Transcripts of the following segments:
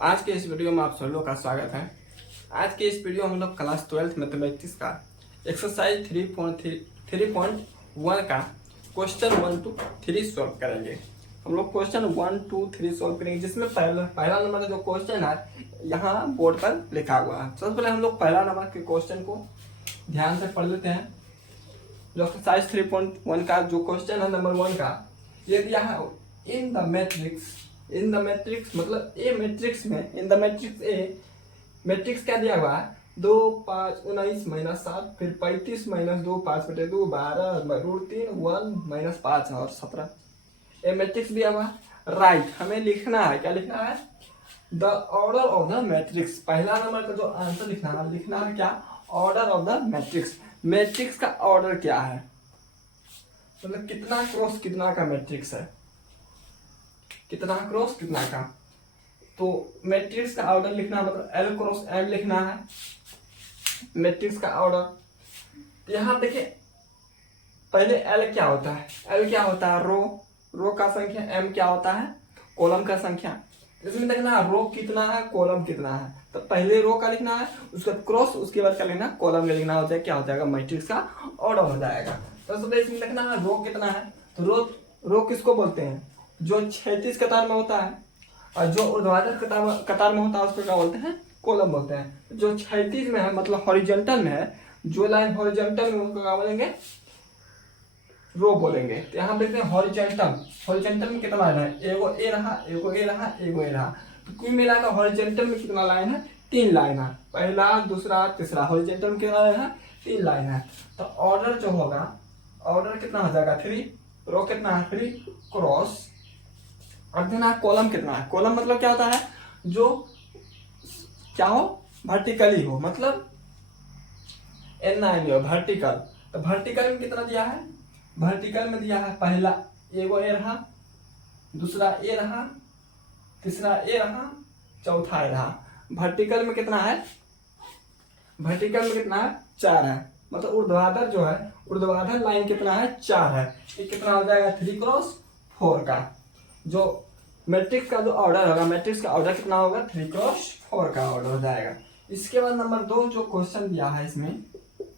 आज के इस वीडियो में आप सभी लोग का स्वागत है। आज के इस वीडियो में हम लोग क्लास 12th मैथमेटिक्स का एक्सरसाइज 3.1 का क्वेश्चन 1 to 3 सॉल्व करेंगे। हम लोग क्वेश्चन 1 2 3 सॉल्व करेंगे, जिसमें पहला नंबर का जो क्वेश्चन है यहाँ बोर्ड पर लिखा हुआ है। सबसे पहले हम लोग पहला नंबर के क्वेश्चन को ध्यान से पढ़ लेते हैं। जो एक्सरसाइज 3.1 का जो क्वेश्चन है नंबर 1 का, ये दिया है इन द मैट्रिक्स मतलब ए मैट्रिक्स में, in the matrix A matrix क्या दिया हुआ है 2 5 19 -7 फिर 35 -2 5/2 12 √3 1 -5 और 17 ए मैट्रिक्स दिया हुआ है। राइट, हमें लिखना है, क्या लिखना है? The order of the matrix. पहला नंबर का जो आंसर लिखना है क्या? Order of the matrix. Matrix का ऑर्डर क्या है, मतलब कितना क्रॉस कितना का मैट्रिक्स है, कितना क्रॉस कितना का। तो मैट्रिक्स का ऑर्डर लिखना मतलब L क्रॉस M लिखना है मैट्रिक्स का ऑर्डर। यहाँ देखिए पहले L क्या होता है, L क्या होता है? रो का संख्या, M क्या होता है? कॉलम का संख्या। इसमें देखना रो कितना है, कॉलम कितना है। तो पहले रो का लिखना है, उसके बाद क्रॉस, उसके बाद क्या लिखना? कॉलम का लिखना हो जाएगा, क्या हो जाएगा? मैट्रिक्स का ऑर्डर हो जाएगा। तो सबसे इसमें लिखना है रो कितना है। तो रो किसको बोलते हैं? जो क्षैतिज कतार में होता है, और जो ऊर्ध्वाधर कतार में होता है उसको क्या बोलते हैं? कॉलम बोलते हैं। जो क्षैतिज में है मतलब हॉरिजॉन्टल में है, जो लाइन हॉरिजॉन्टल में उसको क्या बोलेंगे? रो बोलेंगे। तो यहाँ पे देखते हैं हॉरिजॉन्टल में कितना लाइन है? एगो ए रहा, एगो ए रहा, एगो ए रहा। तो कुल मिलाकर हॉरिजॉन्टल में कितना लाइन है? 3 लाइन है। पहला, दूसरा, तीसरा। हॉरिजॉन्टल में कितना लाइन है? 3 लाइन है। तो ऑर्डर जो होगा, ऑर्डर कितना हो जाएगा? 3। रो कितना है? 3 क्रॉस। अब देना कॉलम कितना है? कॉलम मतलब क्या होता है? जो क्या हो? वर्टिकली हो, मतलब N9 हो, वर्टिकल। तो वर्टिकल में कितना दिया है? वर्टिकल में दिया है पहला एगो ए रहा, दूसरा ए रहा, तीसरा ए रहा, चौथा ए रहा। वर्टिकल में कितना है? वर्टिकल में कितना है? 4 है। मतलब ऊर्ध्वाधर जो है, ऊर्ध्वाधर लाइन कितना है? 4 है। ये कितना हो जाएगा? 3 क्रॉस 4 का। जो मैट्रिक्स का जो ऑर्डर होगा, मैट्रिक्स का ऑर्डर कितना होगा? 3 क्रॉस 4 का ऑर्डर हो जाएगा। इसके बाद नंबर 2 जो क्वेश्चन दिया है इसमें,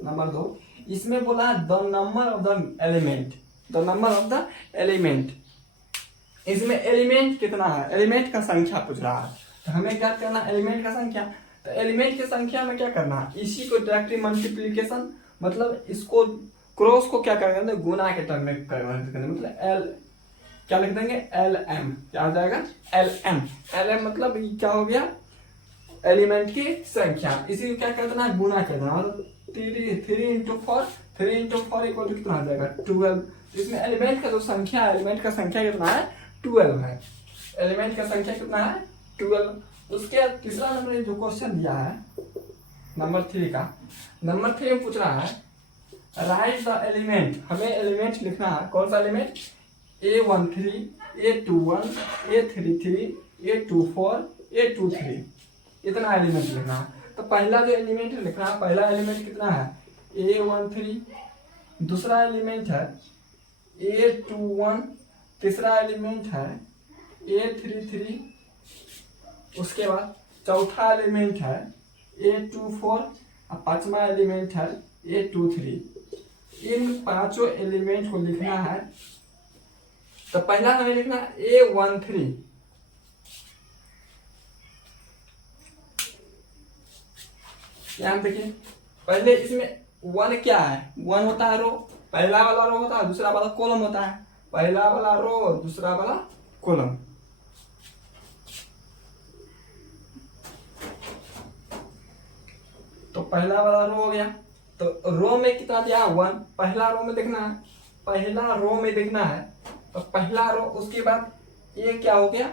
नंबर 2 इसमें बोला है the number of the element. The number of the element, इसमें एलिमेंट कितना है? एलिमेंट का संख्या पूछ रहा है। तो हमें क्या करना? एलिमेंट का संख्या। तो एलिमेंट की संख्या में क्या करना है? इसी को डायरेक्टली मल्टीप्लीकेशन, मतलब इसको क्रॉस को क्या करेंगे? गुना के टर्म में करेंगे, मतलब एल क्या लिख देंगे? LM। क्या हो जाएगा? LM मतलब क्या हो गया? एलिमेंट की संख्या। इसी को क्या कर देना है? गुना कर देना। 3 × 4 इक्वल टू कितना आ जाएगा? 12। इसमें एलिमेंट का जो संख्या है, एलिमेंट का संख्या कितना है? 12 है। एलिमेंट का संख्या कितना है? 12। उसके बाद तीसरा नंबर जो क्वेश्चन दिया है नंबर 3 का, नंबर 3 में पूछ रहा है राइट द एलिमेंट। हमें एलिमेंट लिखना है। कौन सा element? A13, A21, A33, A24, A23। इतना एलिमेंट लिखना है। तो पहला जो एलिमेंट लिखना है, पहला एलिमेंट कितना है? A13। दूसरा एलिमेंट है A21, तीसरा एलिमेंट है A33। उसके बाद चौथा एलिमेंट है A24 और पांचवा एलिमेंट है A23। इन पांचों एलिमेंट को लिखना है। तो पहला हमें लिखना A13। यहाँ देखिए पहले इसमें 1 क्या है? 1 होता है रो, पहला वाला रो होता है, दूसरा वाला कॉलम होता है। पहला वाला रो, दूसरा वाला कॉलम। तो पहला वाला रो हो गया। तो रो में कितना दिया? 1। पहला रो में देखना है, पहला रो में देखना है। तो पहला रो, उसके बाद ये क्या हो गया?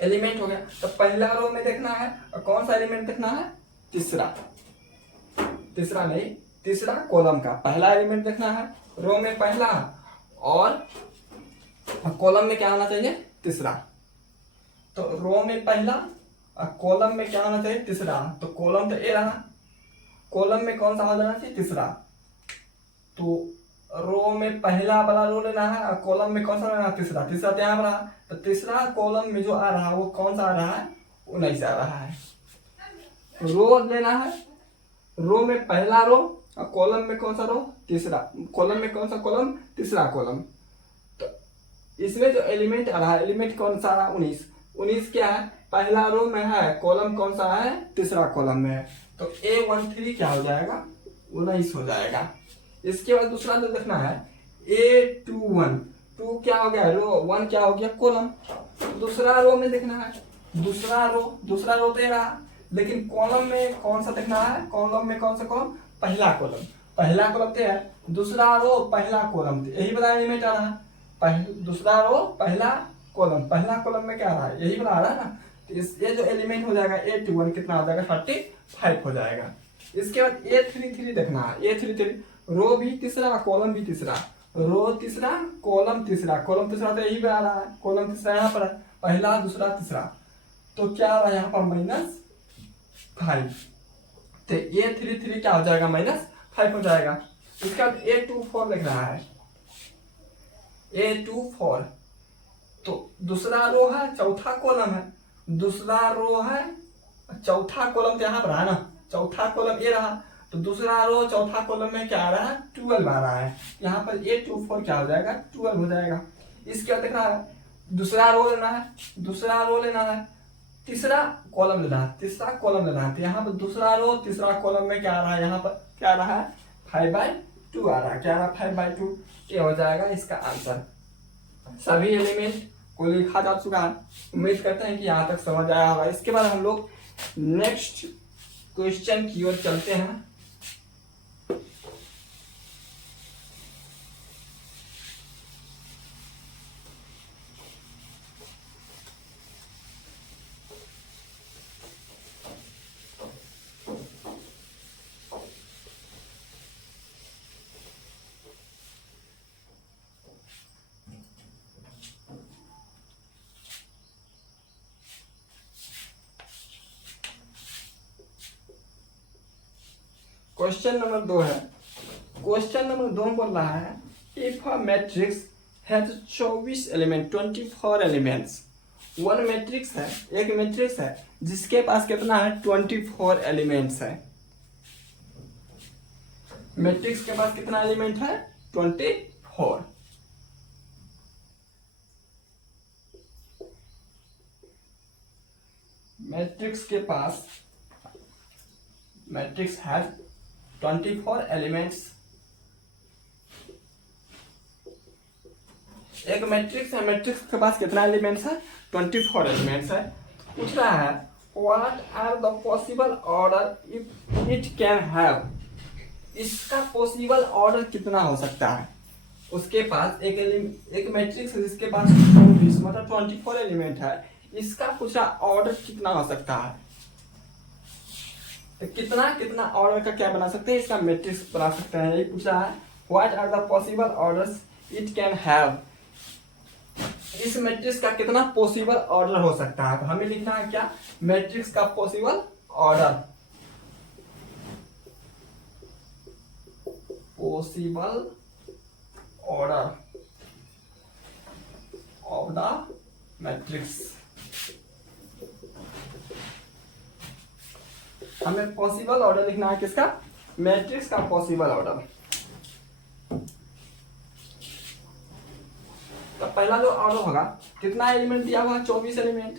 एलिमेंट हो गया। तो पहला रो में देखना है, और कौन सा एलिमेंट देखना है? तीसरा नहीं, तीसरा कॉलम का। पहला एलिमेंट देखना है रो में पहला, और कॉलम में क्या होना चाहिए? तीसरा। तो रो में पहला और कॉलम में क्या होना चाहिए? तीसरा। तो कॉलम तो ए रहा, कॉलम में कौन सा हो जाना चाहिए? तीसरा। तो रो में पहला वाला रो लेना है और कॉलम में कौन सा लेना है, तीसरा। तीसरा तो यहाँ पर रहा, तो तीसरा कॉलम में जो आ रहा है वो कौन सा आ रहा है, 19 आ रहा है। रो लेना है, रो में पहला रो और कॉलम में कौन सा रो, तीसरा। कॉलम में कौन सा कॉलम, तीसरा कॉलम। तो इसमें जो एलिमेंट आ रहा है, एलिमेंट कौन सा आ रहा है, 19। 19 क्या है, पहला रो में है, कॉलम कौन सा है, तीसरा कॉलम में है। तो A13 क्या हो जाएगा, 19 हो जाएगा। इसके बाद दूसरा जो देखना है A21, 2 क्या हो गया रो, 1 क्या हो गया कॉलम। दूसरा रो में देखना है, दूसरा रो तो ये रहा, लेकिन कॉलम में कौन सा देखना है, कॉलम में कौन सा कॉलम, पहला कॉलम। पहला कॉलम तो है, दूसरा रो पहला कॉलम, यही वाला एलिमेंट आ रहा है। दूसरा रो पहला कॉलम, पहला कॉलम में क्या आ रहा है, यही वाला आ रहा है ना। तो ये जो एलिमेंट हो जाएगा A21 कितना हो जाएगा, 35 हो जाएगा। इसके बाद A33 देखना है, A33 रो भी तीसरा कॉलम भी तीसरा, रो तीसरा कॉलम तीसरा। कॉलम तीसरा तो यही पर आ रहा है, कॉलम तीसरा यहाँ पर है, पहला दूसरा तीसरा। तो क्या आ रहा है यहाँ पर -5। तो A33 क्या हो जाएगा, -5 हो जाएगा। इसके बाद A24 लिख रहा है, A24 तो दूसरा रो है चौथा कॉलम है, दूसरा रो है चौथा कॉलम, यहाँ पर है ना, चौथा कॉलम ये रहा। तो दूसरा रो चौथा कॉलम में क्या आ रहा है, 12 आ रहा है। यहाँ पर A24 क्या हो जाएगा, 12 हो जाएगा। इसके बाद देखना है, दूसरा रो लेना है, दूसरा रो लेना है, तीसरा कॉलम लेना है, तीसरा कॉलम लेना है। तो यहाँ पर दूसरा रो तीसरा कॉलम में क्या आ रहा है, यहाँ पर क्या आ रहा है, 5/2 आ रहा है। क्या आ रहा है, 5/2। ये हो जाएगा इसका आंसर। सभी एलिमेंट को लिखा जा चुका है। उम्मीद करते हैं कि यहाँ तक समझ आया होगा। इसके बाद हम लोग नेक्स्ट क्वेश्चन की ओर चलते हैं। क्वेश्चन नंबर 2 है। क्वेश्चन नंबर 2 बोल रहा है, if a matrix has 24 element 24 elements. One matrix है, एक मैट्रिक्स है जिसके पास कितना है, 24 एलिमेंट्स है। मैट्रिक्स के पास कितना एलिमेंट है, 24। मैट्रिक्स के पास, मैट्रिक्स हैज 24 एलिमेंट्स। एक मैट्रिक्स है, मैट्रिक्स के पास कितना एलिमेंट्स है, 24 एलिमेंट्स है। पूछ रहा है what are the possible order if it can have. इसका पॉसिबल ऑर्डर कितना हो सकता है। उसके पास एक मैट्रिक्स है जिसके पास 24 मतलब 24 एलिमेंट है। इसका पूछा ऑर्डर कितना हो सकता है, तो कितना कितना ऑर्डर का क्या बना सकते हैं, इसका मैट्रिक्स बना सकते हैं। यही पूछा है what are the possible orders it can have. इस मैट्रिक्स का कितना पॉसिबल ऑर्डर हो सकता है। तो हमें लिखना है क्या, मैट्रिक्स का possible order, possible order of the matrix. हमें पॉसिबल ऑर्डर लिखना है किसका, मैट्रिक्स का पॉसिबल ऑर्डर। तो पहला जो ऑर्डर होगा, कितना एलिमेंट दिया हुआ है, 24 एलिमेंट।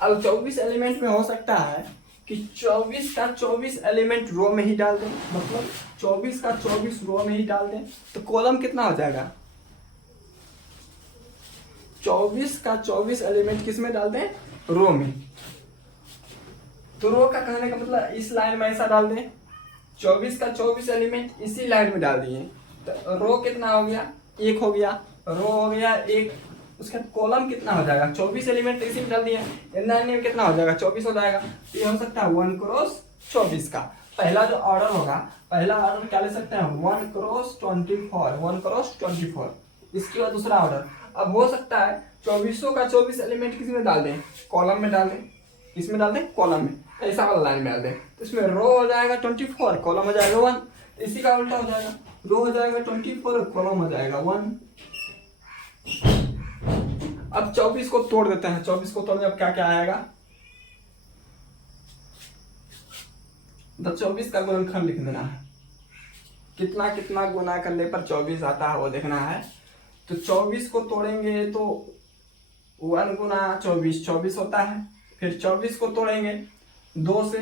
अब 24 एलिमेंट में हो सकता है कि 24 का 24 एलिमेंट रो में ही डाल दें, मतलब 24 का 24 रो में ही डाल दें। तो कॉलम कितना हो जाएगा, 24 का 24 एलिमेंट किस में डाल दें, रो में। तो रो का कहने का मतलब इस लाइन में ऐसा डाल दें, 24 का 24 एलिमेंट इसी लाइन में डाल दिए। तो रो कितना हो गया, 1 हो गया, रो हो गया 1। उसका कॉलम कितना हो जाएगा, 24 एलिमेंट इसी में डाल दिए, लाइन में कितना हो जाएगा, 24 हो जाएगा। तो ये हो सकता है 1 क्रॉस 24 का पहला जो ऑर्डर होगा। पहला ऑर्डर क्या ले सकते हैं, 1 क्रॉस 24, 1 क्रॉस 24। इसके बाद दूसरा ऑर्डर, अब हो सकता है 24 का 24 एलिमेंट किस में डाल दें, कॉलम में डाल दें। किसमें डाल दें, कॉलम में, ऐसा वाला लाइन में डाल दें। तो इसमें रो हो जाएगा 24, कॉलम हो जाएगा 1। इसी का उल्टा हो जाएगा, रो हो जाएगा 24, कॉलम हो जाएगा 1। अब 24 को तोड़ देते हैं, 24 को तोड़ने अब क्या क्या आएगा, तो 24 का गुणनखंड लिख देना है, कितना कितना गुना करने पर 24 आता है वो देखना है। तो 24 को तोड़ेंगे तो 1 गुना 24 24 होता है। फिर 24 को तोड़ेंगे 2 से,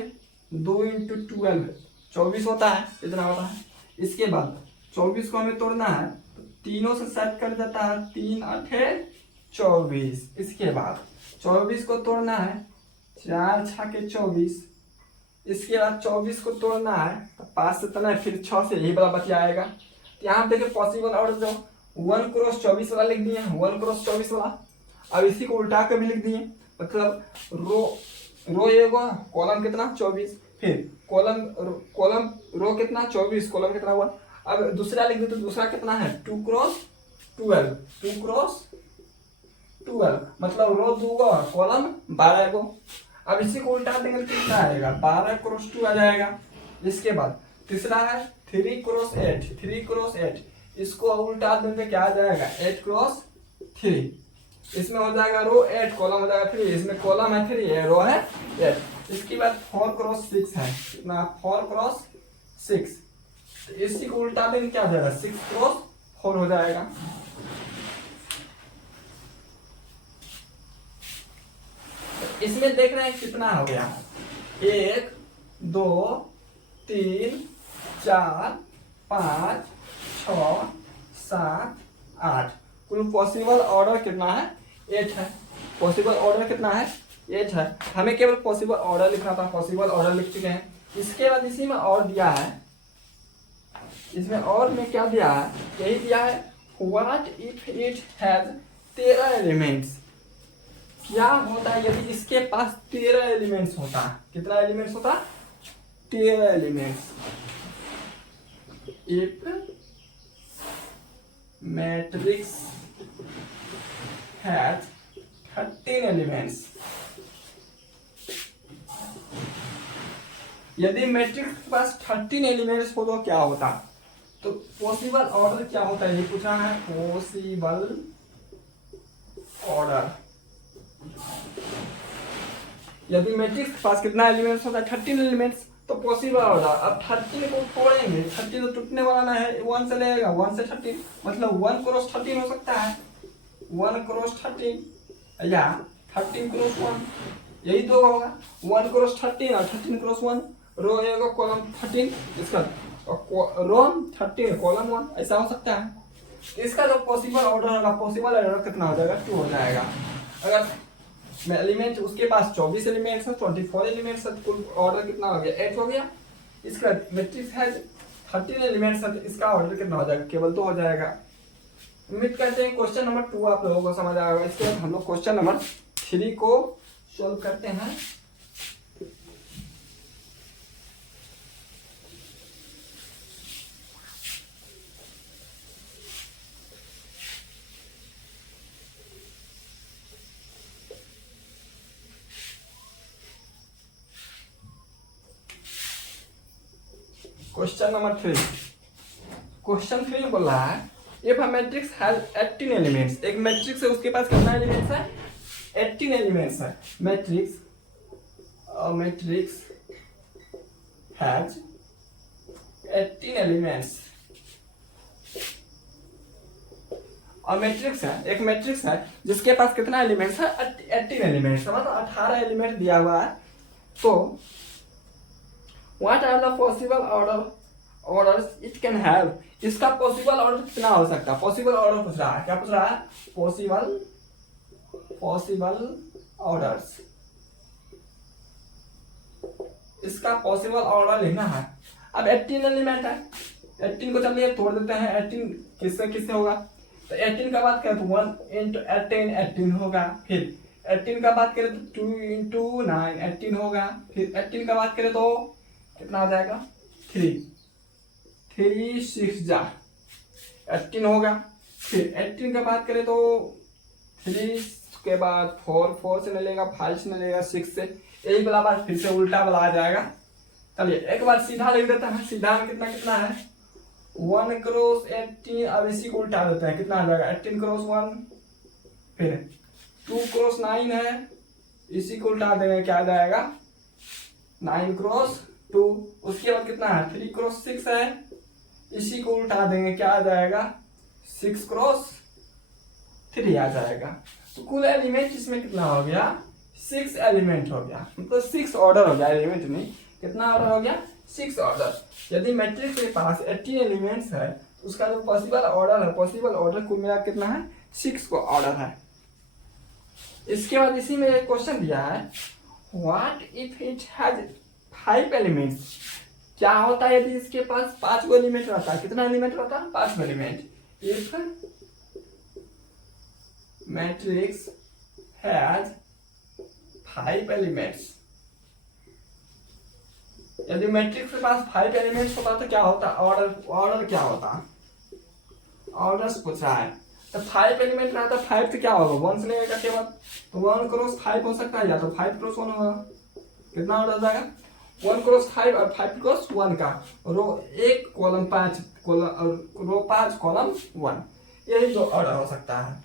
2 इंटू 12 24 होता है, इतना होता है। इसके बाद 24 को हमें तोड़ना है तो तीनों से सेट कर देता है, 3 8 24। इसके बाद 24 को तोड़ना है 4 6 24। इसके बाद 24 को तोड़ना है तो 5 से तोड़ना है, फिर 6 से यही वाला बच जाएगा। तो यहाँ पे देखिए पॉसिबल ऑर्डर जो 1 क्रॉस 24 वाला लिख दिए, 1 क्रॉस 24 वाला। अब इसी को उल्टा कर भी लिख दिए, मतलब रो एगो, कॉलम कितना 24, फिर कॉलम रो कितना 24, कॉलम कितना हुआ। अब दूसरा लिख दे तो दूसरा कितना है 2 क्रॉस 12, 2 क्रॉस 12 मतलब रो 2 गो कॉलम 12 गो। अब इसी को उल्टा देंगे तो कितना आएगा 12 क्रॉस 2 आ जाएगा। इसके बाद तीसरा है 3 क्रॉस 8, 3 क्रॉस 8, इसको उल्टा देंगे क्या आ जाएगा 8 क्रॉस 3। इसमें हो जाएगा रो 8, कॉलम हो जाएगा 3, इसमें कॉलम है 3, रो है 8। इसके बाद 4 क्रॉस 6 है, कितना 4 क्रॉस 6, तो इसी को उल्टा देंगे क्या हो जाएगा 6 क्रॉस 4 हो जाएगा। इसमें देख रहे हैं कितना हो गया 1 2 3 4 5 6 7 8, कुल पॉसिबल ऑर्डर कितना है 8 है। पॉसिबल ऑर्डर कितना है 8 है। हमें केवल पॉसिबल ऑर्डर लिखना था, पॉसिबल ऑर्डर लिख चुके हैं। इसके बाद इसी में और दिया है, इसमें और में क्या दिया है, यही दिया है what if it has 13 elements. क्या होता है यदि इसके पास 13 एलिमेंट्स होता, कितना एलिमेंट्स होता 13 elements. If matrix has 13 elements, यदि मैट्रिक्स के पास 13 एलिमेंट्स हो तो क्या होता। तो पॉसिबल ऑर्डर क्या होता है ये पूछा है, पॉसिबल ऑर्डर यदि मैट्रिक्स के पास कितना एलिमेंट्स होता है 13 एलिमेंट्स, तो पॉसिबल ऑर्डर। अब 13 को तोड़ेंगे, 13 तो टूटने वाला ना है, 1 से लेगा 1 से 13 मतलब 1 क्रॉस 13 हो सकता है, 1 क्रॉस 13 या 13 क्रॉस 1, यही दो होगा 1 क्रॉस 13 और 13 क्रॉस 1। रो एगो कॉलम 13, इसका रो 13 कॉलम 1, ऐसा हो सकता है। इसका जो पॉसिबल ऑर्डर होगा, पॉसिबल ऑर्डर कितना हो जाएगा 2 हो जाएगा। अगर एलिमेंट उसके पास 24 एलिमेंट्स है, 24 एलिमेंट्स है, कुल ऑर्डर कितना हो गया 8 हो गया। इसका मैट्रिक्स है 13 एलिमेंट्स है, तो इसका ऑर्डर कितना हो जाएगा केवल 2 हो जाएगा। उम्मीद करते हैं क्वेश्चन नंबर 2 आप लोगों को समझ आएगा। इसके बाद हम लोग क्वेश्चन नंबर 3 को सॉल्व करते हैं। क्वेश्चन नंबर 3, क्वेश्चन 3 बोल रहा है if a matrix has 18 elements, एक मैट्रिक्स है उसके पास कितना एलिमेंट्स है 18 एलिमेंट्स है। मैट्रिक्स हैज 18 एलिमेंट्स, और मैट्रिक्स है, एक मैट्रिक्स है जिसके पास कितना एलिमेंट्स है 18 एलिमेंट्स, मतलब 18 एलिमेंट दिया हुआ है। तो What are the possible orders it can have? इसका पॉसिबल ऑर्डर कितना हो सकता है, पॉसिबल ऑर्डर पूछ रहा है। क्या पूछ रहा है पॉसिबल ऑर्डर्स, इसका पॉसिबल ऑर्डर लिखना है। अब 18 एलिमेंट है, 18 को चलिए तोड़ देते हैं। 18 किससे किससे होगा, तो 18 का बात करें तो 1 इंटू 18 18 होगा, फिर 18 का बात करें तो 2 इंटू 9 18 होगा, फिर 18 का बात करें तो कितना आ जाएगा 3 6 जा 18 होगा। फिर 18 का बात करें तो 3 के बाद 4 से मिलेगा, 5 से मिलेगा, 6 से, यही वाला बात फिर से उल्टा वाला आ जाएगा। चलिए एक बार सीधा लिख देता है। सीधा में कितना कितना है 1 क्रॉस 18, अब इसी को उल्टा देते हैं, कितना आ जाएगा 18 क्रॉस 1, फिर 2 क्रॉस 9 है, इसी को उल्टा देंगे, क्या आ जाएगा 9 क्रॉस 2, उसके बाद कितना है 3 क्रॉस 6 है, इसी को उल्टा देंगे, क्या आ जाएगा 6 क्रॉस 3 आ जाएगा। तो कुल एलिमेंट इसमें कितना हो गया 6 एलिमेंट हो गया, मतलब 6 ऑर्डर हो गया, एलिमेंट नहीं, कितना ऑर्डर हो गया 6 ऑर्डर। यदि मैट्रिक्स के पास 18 एलिमेंट्स है तो उसका जो पॉसिबल ऑर्डर है, पॉसिबल ऑर्डर कुल मिला कितना है 6 को ऑर्डर है। इसके बाद इसी में एक क्वेश्चन दिया है, what if it has 5 elements, क्या होता है यदि इसके पास 5 गो एलिमेंट रहता है, कितना एलिमेंट रहता है 5 गो element. If matrix has 5 elements, यदि मैट्रिक्स के पास 5 एलिमेंट्स होता तो क्या होता, ऑर्डर क्या होता, ऑर्डर पूछ रहा है। तो 5 एलिमेंट रहता, 5 तो क्या होगा 1 से लेगा केवल, तो 1 क्रॉस 5 हो सकता है, या तो 5 क्रॉस 1 होगा, कितना ऑर्डर हो जाएगा 1 क्रॉस 5 और 5 क्रॉस 1 का, रो 1 कॉलम 5 कॉलम और रो 5 कॉलम 1, यही जो ऑर्डर हो सकता है।